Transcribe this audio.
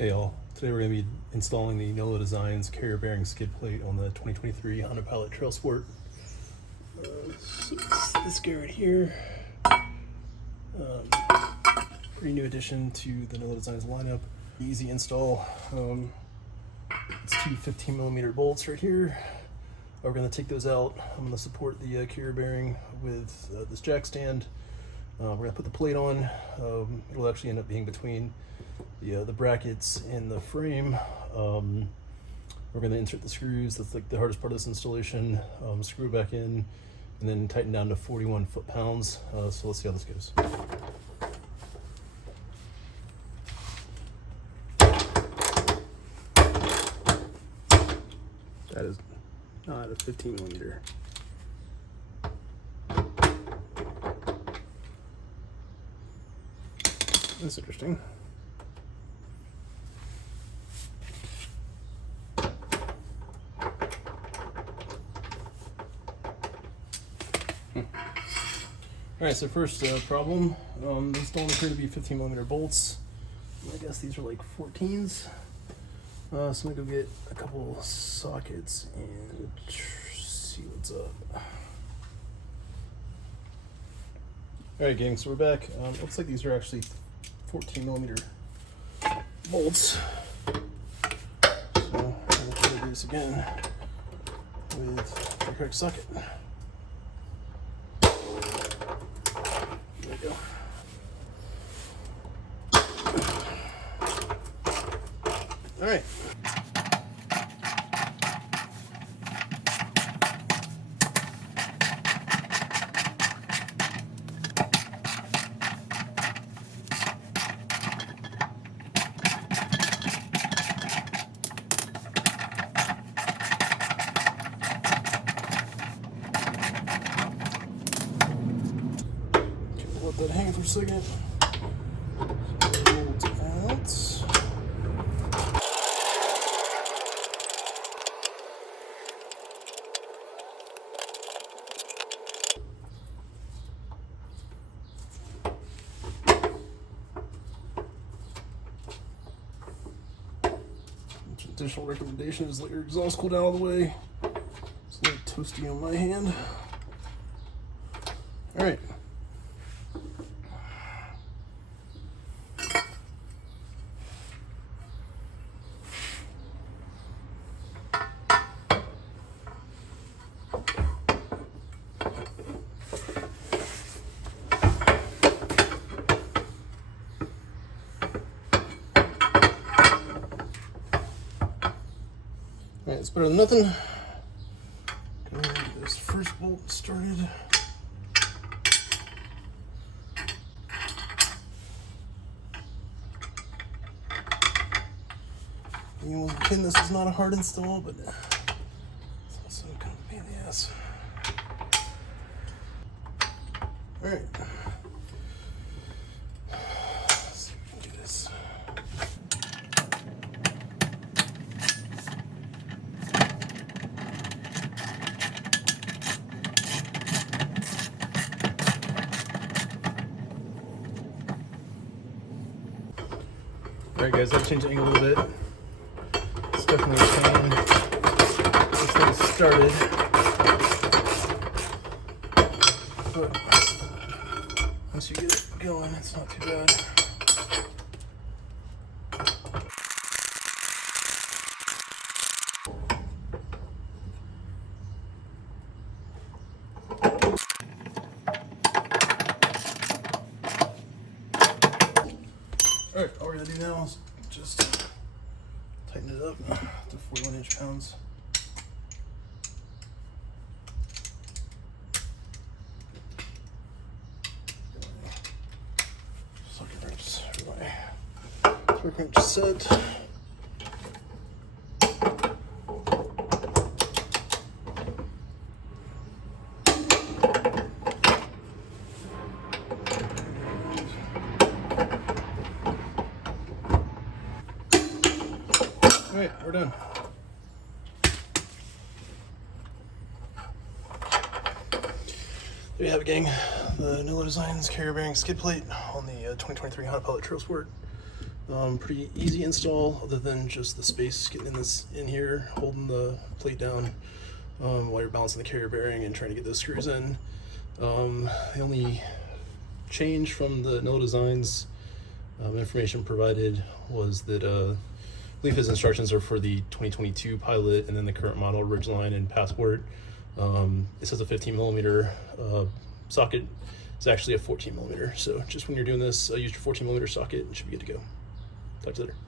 Hey all, today we're going to be installing the lodesigns carrier bearing skid plate on the 2023 Honda Pilot TrailSport. So it's this guy right here. Pretty new addition to the lodesigns lineup. Easy install. It's two 15mm bolts right here. We're going to take those out. I'm going to support the carrier bearing with this jack stand. We're going to put the plate on. It'll actually end up being between the brackets in the frame. We're going to insert the screws. That's like the hardest part of this installation. Screw it back in and then tighten down to 41 foot-pounds. So let's see how this goes. That is not a 15mm. That's interesting. Alright, so first problem, these don't appear to be 15mm bolts. I guess these are like 14s. So I'm gonna go get a couple sockets and see what's up. Alright gang, so we're back. Looks like these are actually 14mm bolts. So we'll try to do this again with the correct socket. There we go. All right. Let that hang for a second. Hold out. Additional recommendation is let your exhaust cool down all the way. It's a little toasty on my hand. All right. Alright, it's better than nothing. Go ahead and get this first bolt started. You know, again, this is not a hard install, but it's also kind of a pain in the ass. Alright. Let's see if we can do this. Alright guys, I've changed the angle a little bit. It's definitely a pain. This thing started. But once you get it going, it's not too bad. Alright, all we're gonna do now is just tighten it up to 41 inch-pounds. Socket wrench for my torque wrench set. Alright, we're done. There you have it, gang. The lodesigns carrier bearing skid plate on the 2023 Honda Pilot TrailSport. Pretty easy install, other than just the space getting in here, holding the plate down while you're balancing the carrier bearing and trying to get those screws in. The only change from the lodesigns information provided was that I believe his instructions are for the 2022 Pilot and then the current model Ridgeline and Passport. It says a 15 millimeter socket. It's actually a 14 millimeter. So just when you're doing this, use your 14 millimeter socket and should be good to go. Talk to you later.